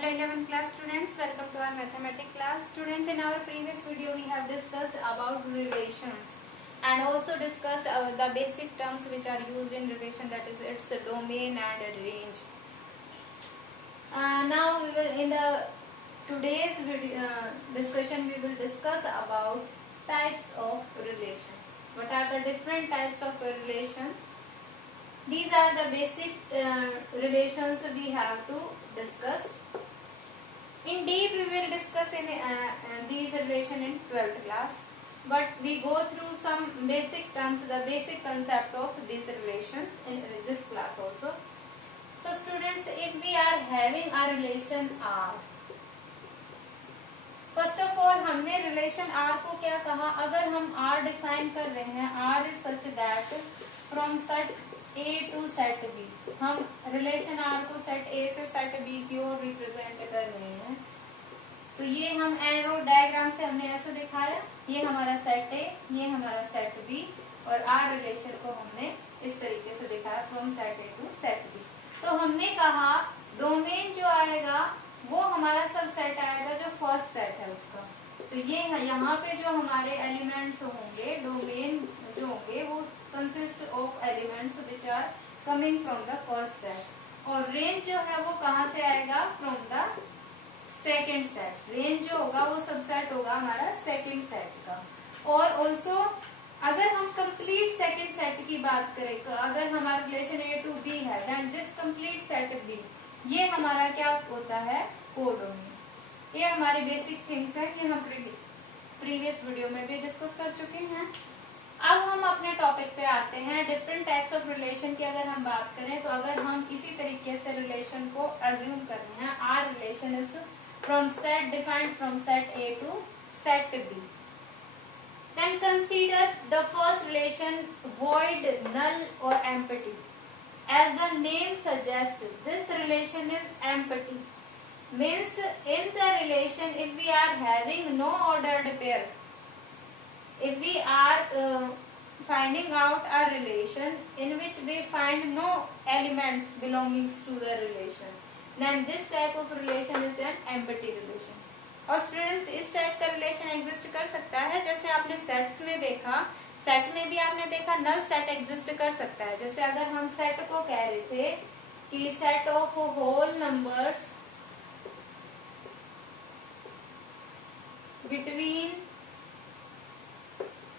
Hello 11th class students, welcome to our mathematics class. Students, in our previous video we have discussed about relations and also discussed the basic terms which are used in relation, that is its domain and range. Now we will, in the today's discussion, we will discuss about types of relation. What are the different types of relation? These are the basic relations we have to discuss. In deep we will discuss in these relation in 12th class, but we go through some basic terms, the basic concept of these relations in this class also. So students, if we are having a relation R, first of all हमने relation R को क्या कहा, अगर हम R define कर रहे हैं, R is such that from set A to set B, हम रिलेशन R को सेट A से सेट B की ओर रिप्रेजेंट कर रहे हैं. तो ये हम एरो डायग्राम से हमने ऐसे दिखाया, ये हमारा सेट A, ये हमारा सेट B और R रिलेशन को हमने इस तरीके से दिखाया from set A to set B. तो हमने कहा डोमेन जो आएगा वो हमारा सब सेट आएगा जो फर्स्ट सेट है उसका. तो ये यहाँ पे जो हमारे एलिमेंट्स होंगे, डोमेन जो होंगे वो consist of elements which are coming from the first set, और रेंज जो है वो कहाँ से आएगा, from the second set. Range जो होगा वो सबसेट होगा हमारा सेकेंड सेट का. और ऑल्सो अगर हम कंप्लीट सेकेंड सेट की बात करें, तो अगर हमारा रिलेशन A टू B है, then this complete set B, ये हमारा क्या होता है, कोडोमेन. ये हमारी बेसिक थिंग्स है, ये हम प्रीवियस वीडियो में भी डिस्कस कर चुके हैं. अब हम अपने टॉपिक पे आते हैं. डिफरेंट टाइप्स ऑफ रिलेशन की अगर हम बात करें, तो अगर हम इसी तरीके से रिलेशन को अज्यूम कर रहे हैं, R relation is from set defined from set A to set B. Then consider the first relation void, null or empty. As the name suggests, this relation is empty. Means in the relation, if we are having no ordered pair, if we are finding out a relation in which we find no elements belonging to the relation, then this type of relation is an empty relation. और students, इस type का relation exist कर सकता है, जैसे आपने sets में देखा, सेट में भी आपने देखा नल सेट एग्जिस्ट कर सकता है. जैसे अगर हम सेट को कह रहे थे कि set of whole numbers between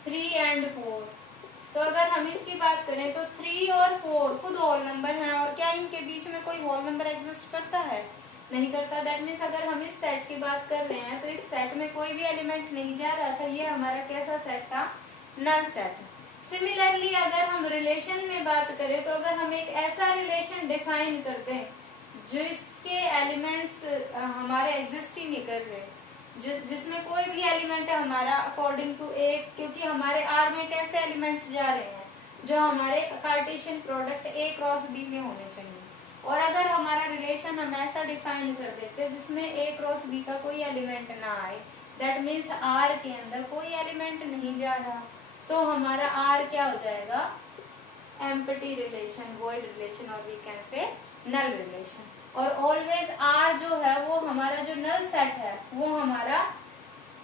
3 and 4, तो अगर हम इसकी बात करें तो 3 और 4 खुद होल नंबर हैं, और क्या इनके बीच में कोई होल नंबर एग्जिस्ट करता है, नहीं करता. दैट मीन्स अगर हम इस सेट की बात कर रहे हैं तो इस सेट में कोई भी एलिमेंट नहीं जा रहा था, ये हमारा कैसा सेट था, नल सेट. सिमिलरली अगर हम रिलेशन में बात करें, तो अगर हम एक ऐसा रिलेशन डिफाइन करते हैं जिसके एलिमेंट्स हमारे एग्जिस्ट ही नहीं कर रहे, जिसमें कोई भी एलिमेंट है हमारा अकॉर्डिंग टू ए, क्योंकि हमारे आर में कैसे एलिमेंट्स जा रहे हैं जो हमारे Cartesian product A cross B में होने चाहिए. और अगर हमारा रिलेशन हम ऐसा डिफाइन कर देते जिसमें A क्रॉस B का कोई एलिमेंट ना आए, दैट मीन्स R के अंदर कोई एलिमेंट नहीं जा रहा, तो हमारा R क्या हो जाएगा, एम्प्टी रिलेशन, वॉइड रिलेशन, और we can say null relation. और ऑलवेज R जो है वो हमारा जो नल सेट है वो हमारा,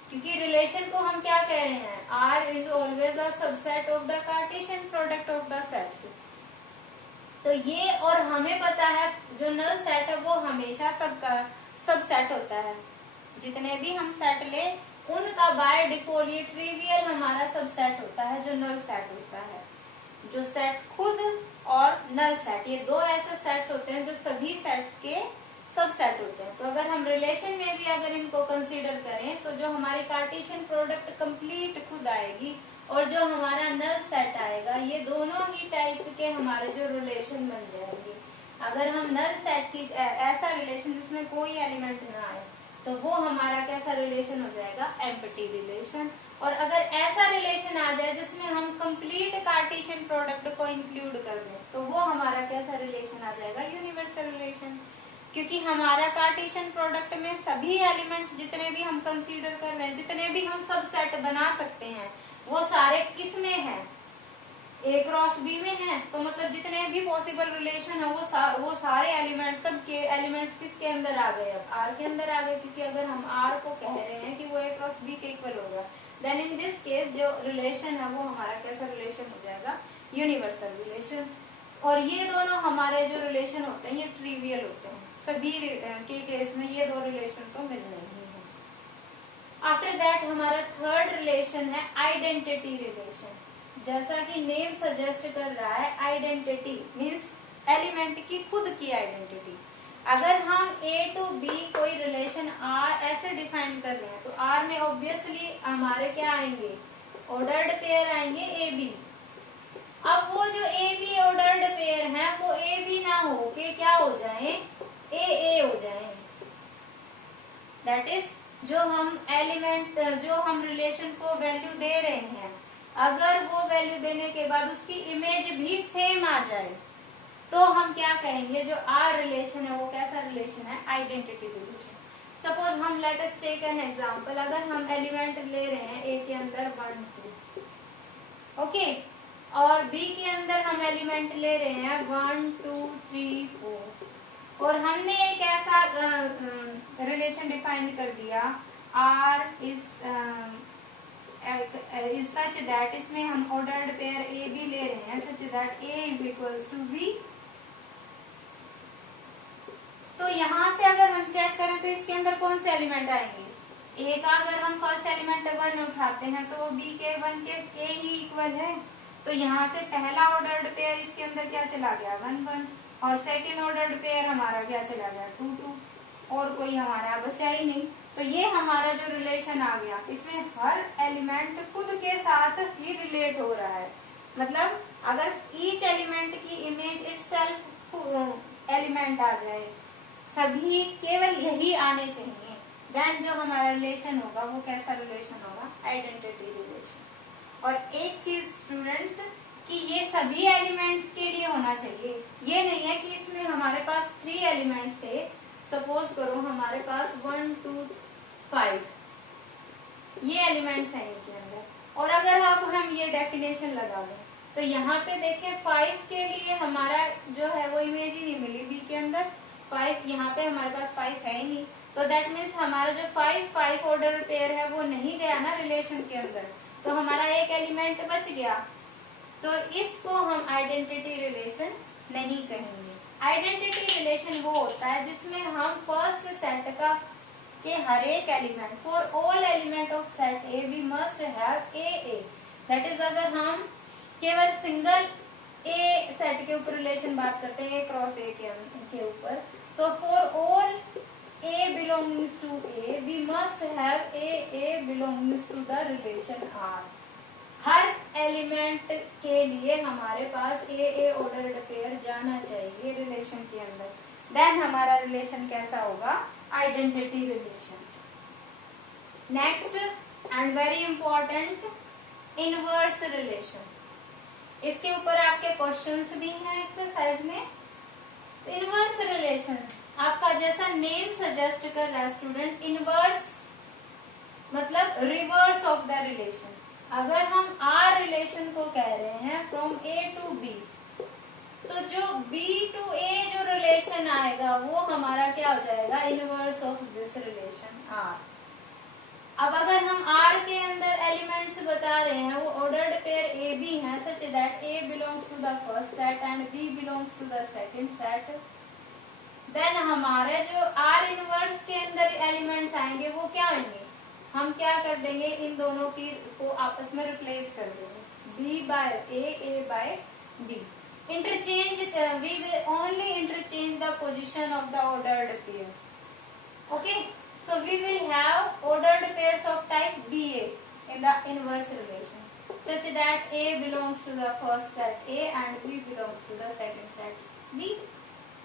क्योंकि रिलेशन को हम क्या कह रहे हैं, R is always a subset of the Cartesian product of the sets. तो ये, और हमें पता है जो नल सेट है वो हमेशा सबका सब सेट होता है. जितने भी हम सेट ले उनका बाय डिफॉल्ट ये ट्रिवियल हमारा सब सेट होता है जो नल सेट होता है. जो सेट खुद और नल सेट, ये दो ऐसे सेट्स होते हैं जो सभी सेट्स के सब सेट होते हैं. तो अगर हम रिलेशन में भी अगर इनको कंसीडर करें, तो जो हमारी कार्टेशियन प्रोडक्ट कंप्लीट खुद आएगी और जो हमारा नल सेट आएगा, ये दोनों ही टाइप के हमारे जो रिलेशन बन जाएंगे. अगर हम नल सेट की ऐसा रिलेशन जिसमें कोई एलिमेंट ना आए, तो वो हमारा कैसा रिलेशन हो जाएगा, एम्प्टी रिलेशन. और अगर ऐसा रिलेशन आ जाए जिसमें हम कंप्लीट कार्टेशियन प्रोडक्ट को इंक्लूड कर दें, तो वो हमारा कैसा रिलेशन आ जाएगा, यूनिवर्सल रिलेशन. क्योंकि हमारा कार्टेशियन प्रोडक्ट में सभी एलिमेंट जितने भी हम कंसीडर कर रहे हैं, जितने भी हम सब सेट बना सकते हैं, वो सारे किस में है, A क्रॉस B में है. तो मतलब जितने भी पॉसिबल रिलेशन है वो सारे एलिमेंट, सब के एलिमेंट एलिमेंट्स किसके अंदर आ गए, अब आर के अंदर आ गए, क्योंकि अगर हम आर को कह रहे हैं कि वो ए क्रॉस बी के इक्वल होगा, देन इन दिस केस जो रिलेशन है वो हमारा कैसा रिलेशन हो जाएगा, यूनिवर्सल रिलेशन। और ये दोनों हमारे जो रिलेशन होते हैं ये ट्रिवियल होते हैं, सभी के केस में ये दो रिलेशन तो मिलने ही है। आफ्टर दैट हमारा थर्ड रिलेशन है आइडेंटिटी रिलेशन। जैसा कि नेम सजेस्ट कर रहा है, आइडेंटिटी मीन्स एलिमेंट की खुद की आइडेंटिटी। अगर हम ए टू बी कोई रिलेशन आर ऐसे डिफाइन कर रहे हैं तो आर में ऑब्वियसली हमारे क्या आएंगे, ऑर्डर्ड पेयर आएंगे ए बी। अब वो जो ए बी ऑर्डर्ड पेयर है वो ए बी ना हो के क्या हो जाए, ए हो जाए। दैट इज जो हम एलिमेंट जो हम रिलेशन को वैल्यू दे रहे हैं, अगर वो वैल्यू देने के बाद उसकी इमेज भी सेम आ जाए तो हम क्या कहेंगे, जो आर रिलेशन है वो कैसा रिलेशन है, आइडेंटिटी रिलेशन। सपोज हम let us take an example, अगर हम एलिमेंट ले रहे हैं ए के अंदर 1 2, ओके, और बी के अंदर हम एलिमेंट ले रहे हैं 1 2 3 4, और हमने एक ऐसा रिलेशन डिफाइन कर दिया, आर इज सच दैट, इसमें हम ऑर्डर्ड पेयर ए बी ले रहे हैं such that A is equals to B. तो यहाँ से अगर हम चेक करें तो इसके अंदर कौन से एलिमेंट आएंगे, ए का अगर हम फर्स्ट एलिमेंट 1 उठाते हैं तो बी के 1 के ए ही इक्वल है, तो यहाँ से पहला ऑर्डर्ड पेयर इसके अंदर क्या चला गया 1 1, और सेकेंड ऑर्डर्ड पेयर हमारा क्या चला गया 2 2, और कोई हमारा बचा ही नहीं। तो ये हमारा जो रिलेशन आ गया, इसमें हर एलिमेंट खुद के साथ ही रिलेट हो रहा है। मतलब अगर ईच एलिमेंट की इमेज इटसेल्फ एलिमेंट आ जाए, सभी केवल यही आने चाहिए, देन जो हमारा रिलेशन होगा वो कैसा रिलेशन होगा, आइडेंटिटी रिलेशन। और एक चीज स्टूडेंट्स कि ये सभी एलिमेंट्स के लिए होना चाहिए, ये नहीं है कि इसमें हमारे पास 3 एलिमेंट्स थे, सपोज करो हमारे पास 1 2 5 ये एलिमेंट्स हैं इनके अंदर, और अगर अब हम ये डेफिनेशन लगा लें तो यहाँ पे देखें 5 के लिए हमारा जो है वो इमेज ही नहीं मिली बी के अंदर, 5 यहाँ पे हमारे पास 5 है ही नहीं, तो दैट मीन्स हमारा जो 5 ऑर्डर पेयर है वो नहीं गया ना रिलेशन के अंदर, तो हमारा एक एलिमेंट बच गया, तो इसको हम आइडेंटिटी रिलेशन नहीं कहेंगे। आइडेंटिटी रिलेशन वो होता है जिसमें हम फर्स्ट सेट का के हर एक element, for all element of set A we must have A, that is अगर हम केवल सिंगल ए सेट के ऊपर रिलेशन बात करते हैं, ए क्रॉस ए के ऊपर, तो for all A belongings to A we must have A belongings to the relation R. हर एलिमेंट के लिए हमारे पास ए ऑर्डर्ड पेयर जाना चाहिए रिलेशन के अंदर, देन हमारा रिलेशन कैसा होगा, identity relation. Next and very important, inverse relation. इसके ऊपर आपके क्वेश्चंस भी हैं एक्सरसाइज में। इनवर्स रिलेशन आपका जैसा नेम सजेस्ट कर रहा है स्टूडेंट, इनवर्स मतलब रिवर्स ऑफ द रिलेशन। अगर हम आर रिलेशन को कह रहे हैं फ्रॉम ए टू बी, तो जो बी टू ए जो रिलेशन आएगा वो हमारा क्या हो जाएगा, inverse of this relation R. अब अगर हम आर के अंदर एलिमेंट्स बता रहे हैं वो ऑर्डर्ड पेयर ए बी है such that A belongs to the first set and B belongs to the second set, then हमारे जो आर इनवर्स के अंदर एलिमेंट्स आएंगे वो क्या आएंगे, हम क्या कर देंगे, इन दोनों की को आपस में रिप्लेस कर देंगे, B by A by B. Interchange, we will only interchange the position of the ordered pair, okay. So we will have ordered pairs of type BA in the inverse relation, such that A belongs to the first set A and B belongs to the second set B.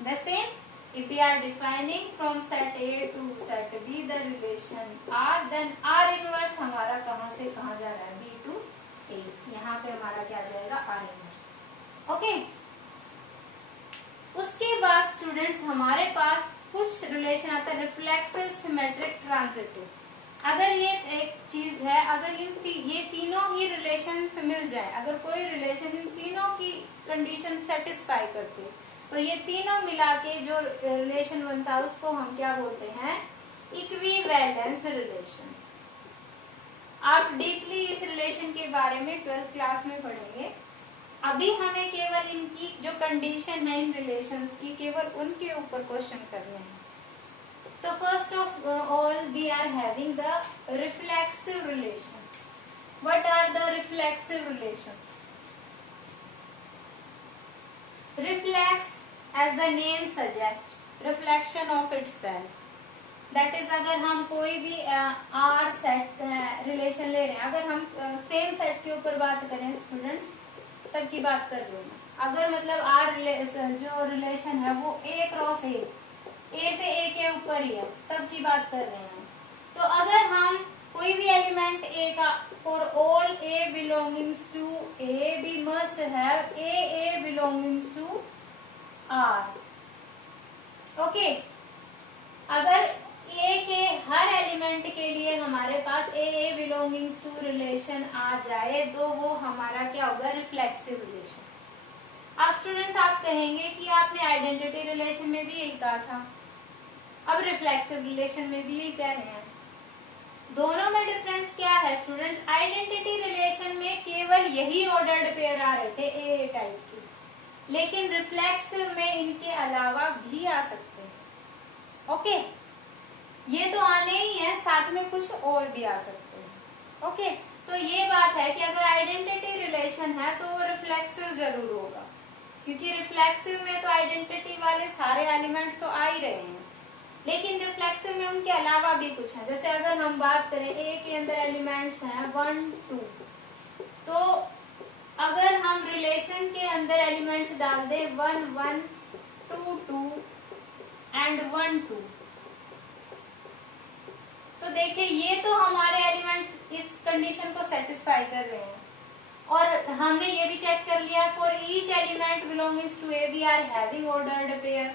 The same, if we are defining from set A to set B the relation R, then R inverse हमारा कहाँ से कहाँ जा रहा है, B to A, यहाँ पे हमारा क्या जाएगा, R inverse, ओके। उसके बाद स्टूडेंट्स हमारे पास कुछ रिलेशन आता है रिफ्लेक्सिव, सिमेट्रिक, ट्रांजिटिव। अगर ये एक चीज है, अगर ये तीनों ही रिलेशन मिल जाए, अगर कोई रिलेशन इन तीनों की कंडीशन सेटिस्फाई करते, तो ये तीनों मिला के जो रिलेशन बनता है उसको हम क्या बोलते हैं, इक्विवेलेंस रिलेशन। आप डीपली इस रिलेशन के बारे में 12th क्लास में पढ़ेंगे। अभी हमें केवल इनकी जो कंडीशन है इन रिलेशंस की, केवल उनके ऊपर क्वेश्चन करने हैं। तो first of all we are having the reflexive relation. What are the reflexive relation? Reflex, as the name suggests, reflection of itself. That is, अगर हम कोई भी R सेट रिलेशन ले रहे हैं, अगर हम सेम सेट के ऊपर बात करें स्टूडेंट्स, तब की बात कर रही हूँ मैं। अगर मतलब R जो रिलेशन है वो A क्रॉस A से A के ऊपर ही है, तब की बात कर रहे हैं। तो अगर हम कोई भी एलिमेंट A का, for all A belongings to A, we must have A belongings to R. Okay, अगर A के हर एलिमेंट के लिए हमारे पास A belongings to रिलेशन आ जाए तो वो हमारा क्या होगा, रिफ्लेक्सिव रिलेशन। अब स्टूडेंट्स आप कहेंगे कि आपने आइडेंटिटी रिलेशन में भी यही कहा था, अब रिफ्लेक्सिव रिलेशन में भी यही कह रहे हैं। दोनों में डिफरेंस क्या है स्टूडेंट्स? आइडेंटिटी रिलेशन में केवल यही ऑर्डर्ड पेयर आ रहे थे ए टाइप के, लेकिन रिफ्लेक्सिव में इनके अलावा भी आ सकते हैं। ओके, ये तो आने ही है, साथ में कुछ और भी आ सकते हैं। ओके, तो ये बात है कि अगर आइडेंटिटी रिलेशन है तो वो रिफ्लेक्सिव जरूर होगा, क्योंकि रिफ्लेक्सिव में तो आइडेंटिटी वाले सारे एलिमेंट्स तो आ ही रहे हैं, लेकिन रिफ्लेक्सिव में उनके अलावा भी कुछ है। जैसे अगर हम बात करें ए के अंदर एलिमेंट्स हैं 1 2, तो अगर हम रिलेशन के अंदर एलिमेंट्स डाल दें 1 1 2 2 एंड 1 2, तो देखिए ये तो हमारे एलिमेंट्स इस कंडीशन को सेटिस्फाई कर रहे हैं। और हमने ये भी चेक कर लिया, for each element belongings to A we are having ordered pair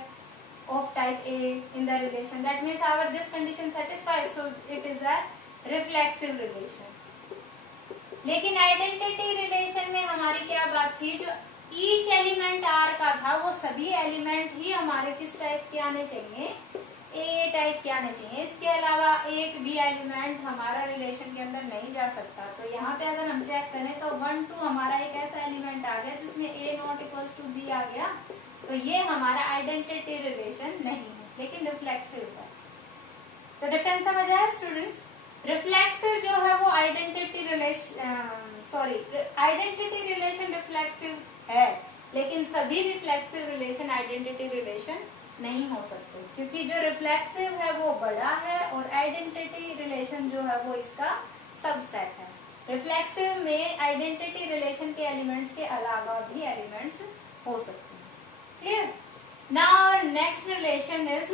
of type A in the relation. That means our this condition satisfied, so it is a reflexive relation. लेकिन आइडेंटिटी रिलेशन में हमारी क्या बात थी, जो each element R का था वो सभी एलिमेंट ही हमारे किस टाइप के आने चाहिए, A टाइप के आने चाहिए। इसके अलावा एक भी एलिमेंट हमारा रिलेशन के अंदर नहीं जा सकता। तो यहाँ पे अगर हम चेक करें तो 1 2 हमारा एक ऐसा एलिमेंट आ गया जिसमें A not equals to B आ गया, तो ये हमारा आइडेंटिटी रिलेशन नहीं है, लेकिन रिफ्लेक्सिव है। तो डिफरेंस समझ आया स्टूडेंट्स? रिफ्लेक्सिव जो है वो आइडेंटिटी रिलेशन रिफ्लेक्सिव है, लेकिन सभी रिफ्लेक्सिव रिलेशन आइडेंटिटी रिलेशन नहीं हो सकते, क्योंकि जो रिफ्लेक्सिव है वो बड़ा है और आइडेंटिटी रिलेशन जो है वो इसका सबसेट है। रिफ्लेक्सिव में आइडेंटिटी रिलेशन के एलिमेंट्स के अलावा भी एलिमेंट्स हो सकते हैं। Clear? Now our next relation is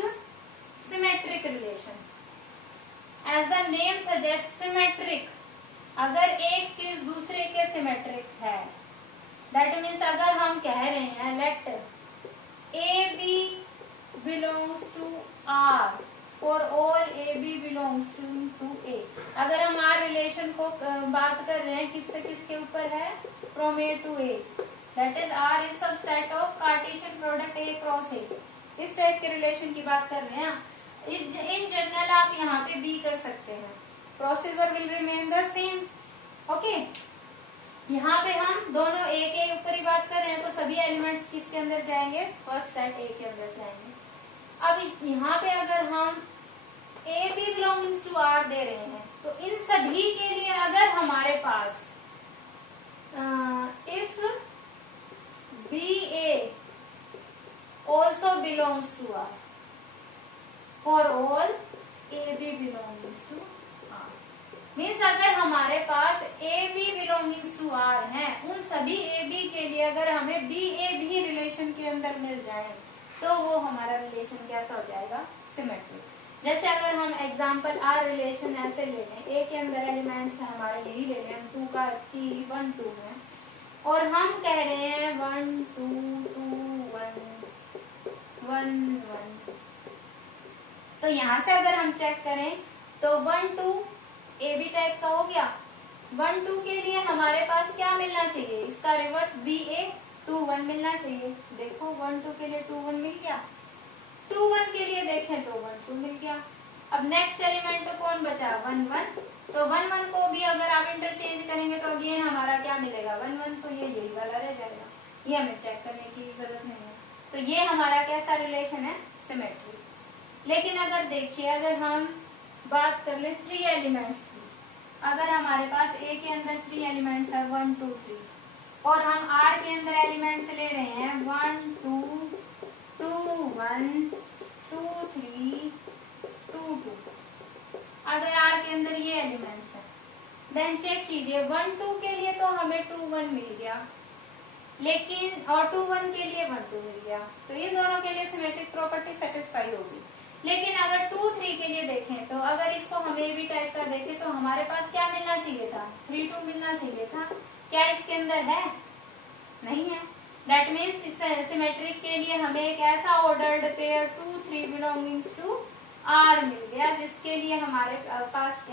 symmetric relation. As the name suggests, symmetric. अगर एक चीज दूसरे के सिमेट्रिक है, that means अगर हम कह रहे हैं let AB belongs to R for all AB belongs to A. अगर हम R रिलेशन को बात कर रहे हैं किससे किसके ऊपर है, from A to A, that is R is subset of Cartesian product A cross A. इस टाइप के रिलेशन की बात कर रहे हैं। इन जनरल आप यहाँ पे B कर सकते हैं, procedure will remain the same. Okay, यहाँ पे हम दोनों A के ऊपर ही बात कर रहे हैं, तो सभी एलिमेंट्स किसके अंदर जाएंगे, फर्स्ट सेट A के अंदर जाएंगे। अब यहाँ पे अगर हम A B belongings to R दे रहे हैं, तो इन सभी के लिए अगर हमारे पास if BA also belongs to R, for all AB belongs to R, means अगर हमारे पास AB belongs to R है, उन सभी AB के लिए अगर हमें BA भी रिलेशन के अंदर मिल जाए तो वो हमारा रिलेशन कैसा हो जाएगा, सिमेट्रिक। जैसे अगर हम एग्जाम्पल R रिलेशन ऐसे ले लें, A के अंदर एलिमेंट्स हमारे यही ले लें, 2 का की 1 2 है, और हम कह रहे हैं 1 2 2 1 1 1, तो यहां से अगर हम चेक करें तो 1 2 ए बी टाइप का हो गया। 1 2 के लिए हमारे पास क्या मिलना चाहिए, इसका रिवर्स बी ए, 2 1 मिलना चाहिए। देखो 1 2 के लिए 2 1 मिल गया, 2 1 के लिए देखें तो 1 2 मिल गया। अब नेक्स्ट एलिमेंट तो कौन बचा 1 1, तो 1 1 को भी अगर आप इंटरचेंज करेंगे तो अगेन हमारा क्या मिलेगा 1 1, तो ये यही वाला रह जाएगा, ये हमें चेक करने की जरूरत नहीं है। तो ये हमारा कैसा रिलेशन है, सिमेट्री। लेकिन अगर देखिए अगर हम बात कर ले 3 एलिमेंट्स की, अगर हमारे पास ए के अंदर 3 एलिमेंट्स है 1 2 3 और हम आर के अंदर एलिमेंट्स ले रहे हैं 1 2 2 1 2 3 2 2, अगर आर के अंदर ये एलिमेंट्स है देन चेक कीजिए 1 2 के लिए तो हमें 2 1 मिल गया, लेकिन और 2 1 के लिए 1 2 मिल गया, तो इन दोनों के लिए सिमेट्रिक प्रॉपर्टी सेटिस्फाई होगी। लेकिन अगर 2 3 के लिए देखें तो अगर इसको हम ए बी टाइप का देखें तो हमारे पास क्या मिलना चाहिए था 3 2 मिलना चाहिए था, क्या इसके अंदर है, नहीं है। दैट मीन्स सिमेट्रिक के लिए हमें एक ऐसा ordered pair 2 3 belongings to R मिल गया जिसके लिए हमारे पास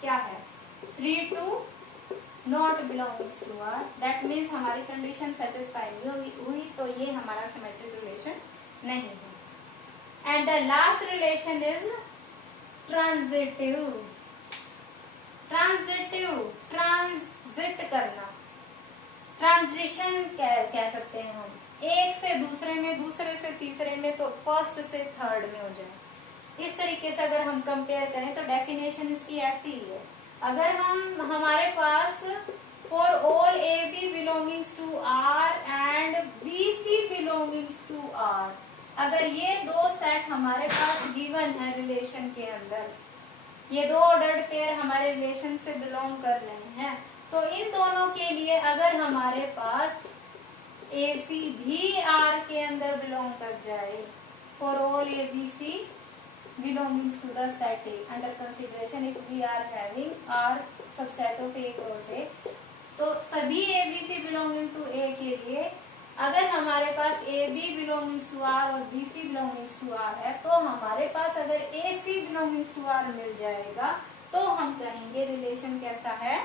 क्या है 3 2 not belongings to R. That means हमारी कंडीशन सेटिस्फाई नहीं हुई, तो ये हमारा सिमेट्रिक रिलेशन नहीं है। And the last relation is transitive. Transit करना, ट्रांजिशन कह सकते हैं हम, एक से दूसरे में, दूसरे से तीसरे में, तो फर्स्ट से थर्ड में हो जाए। इस तरीके से अगर हम कंपेयर करें तो डेफिनेशन इसकी ऐसी ही है। अगर हम हमारे पास for all A B belongings to R and B C belongings to R, अगर ये दो सेट हमारे पास गिवन है रिलेशन के अंदर, ये दो ऑर्डर्ड पेयर हमारे रिलेशन से बिलोंग कर रहे हैं, तो इन दोनों के लिए अगर हमारे पास ए सी भी आर के अंदर बिलोंग कर जाए, for all A B C belongings to the set A under consideration if we are having R subset of A cross A, तो सभी A B C belonging to A के लिए अगर हमारे पास A B belongings to R और B C belongings to R है, तो हमारे पास अगर A C belongings to R मिल जाएगा तो हम कहेंगे रिलेशन कैसा है,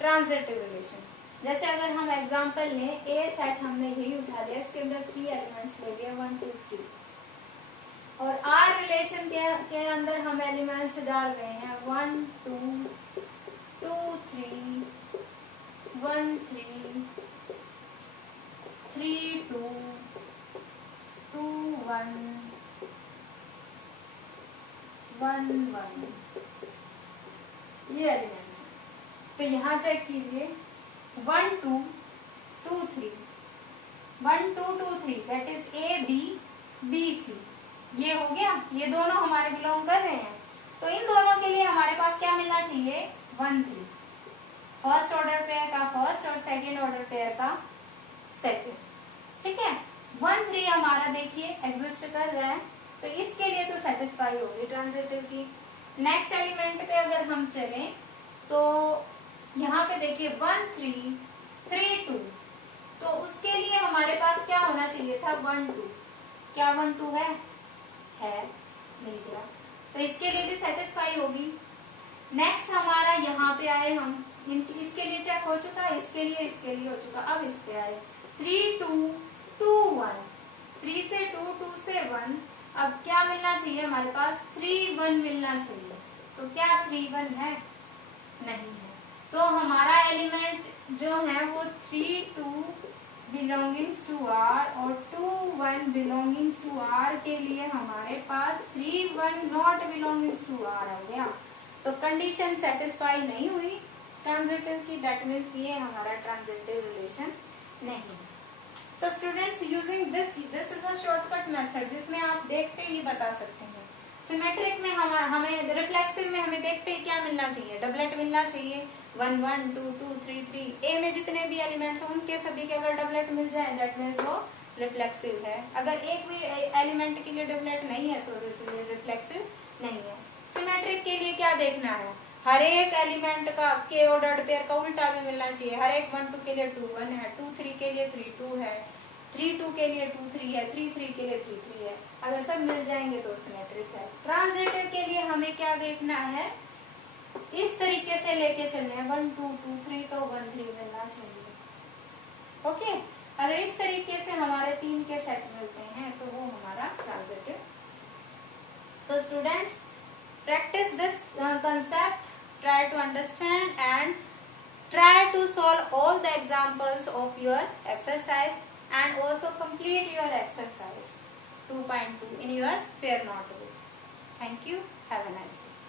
ट्रांजिटिव रिलेशन। जैसे अगर हम एग्जांपल लें, ए सेट हमने यही उठा लिया, इसके अंदर 3 एलिमेंट्स ले लिए 1 2 3, और आर रिलेशन के अंदर हम एलिमेंट्स डाल रहे हैं 1 2 2 3 1 3 3 2 2 1 1 1, ये एलिमेंट्स। तो यहाँ चेक कीजिए 1 2 2 3 1 2 2 3 that is A B B C, ये हो गया, ये दोनों हमारे बिलोंग कर रहे हैं, तो इन दोनों के लिए हमारे पास क्या मिलना चाहिए 1 3, फर्स्ट ऑर्डर पेयर का फर्स्ट और सेकेंड ऑर्डर पेयर का सेकेंड, ठीक है। 1 3 हमारा देखिए एग्जिस्ट कर रहा है, तो इसके लिए तो सेटिस्फाई होगी ट्रांजिटिव की। नेक्स्ट एलिमेंट पे अगर हम चलें तो यहाँ पे देखिए 1 3 3 2, तो उसके लिए हमारे पास क्या होना चाहिए था 1 2, क्या 1 2 है, मिल गया, तो इसके लिए भी सेटिस्फाई होगी। नेक्स्ट हमारा यहाँ पे आए हम, इसके लिए चेक हो चुका, इसके लिए हो चुका, अब इस पे आए 3 2 2 1, 3 से 2 2 से 1, अब क्या मिलना चाहिए हमारे पास 3 1 मिलना चाहिए, तो क्या 3 1 है, नहीं है, तो हमारा एलिमेंट्स जो है वो 3 2 बिलोंगिंग्स टू आर और 2 1 बिलोंगिंग्स टू आर के लिए हमारे पास 3 1 नॉट बिलोंगिंग्स टू आर हो गया, तो कंडीशन सेटिस्फाई नहीं हुई ट्रांजिटिव की, दैट मीन्स ये हमारा ट्रांजिटिव रिलेशन नहीं है। So students using this is a shortcut method जिसमें आप देखते ही बता सकते हैं। सिमेट्रिक में हमें रिफ्लेक्सिव में हमें देखते ही क्या मिलना चाहिए, डबलेट मिलना चाहिए 1 1 2 2 3 3, ए में जितने भी एलिमेंट्स हैं उनके सभी के अगर डबलेट मिल जाए दैट मीन्स वो रिफ्लेक्सिव है, अगर एक भी एलिमेंट के लिए डबलेट नहीं है तो रिफ्लेक्सिव नहीं है। सिमेट्रिक के लिए क्या देखना है, हर एक एलिमेंट का के ऑर्डर्ड पेयर का उल्टा भी मिलना चाहिए, हर एक 1 2 के लिए 2 1 है, 2 3 के लिए 3 2 है, 3 2 के लिए 2 3 है, 3 3 के लिए 3 3 है, अगर सब मिल जाएंगे तो सिमेट्रिक है। ट्रांजिटिव के लिए हमें क्या देखना है, इस तरीके से लेके चलना है 1 2 2 3 तो 1 3 मिलना चाहिए, ओके। अगर इस तरीके से हमारे 3 के सेट मिलते हैं तो वो हमारा transitive. So students, practice this concept, try to understand and try to solve all the examples of your exercise and also complete your exercise 2.2 in your fair notebook. Thank you. Have a nice day.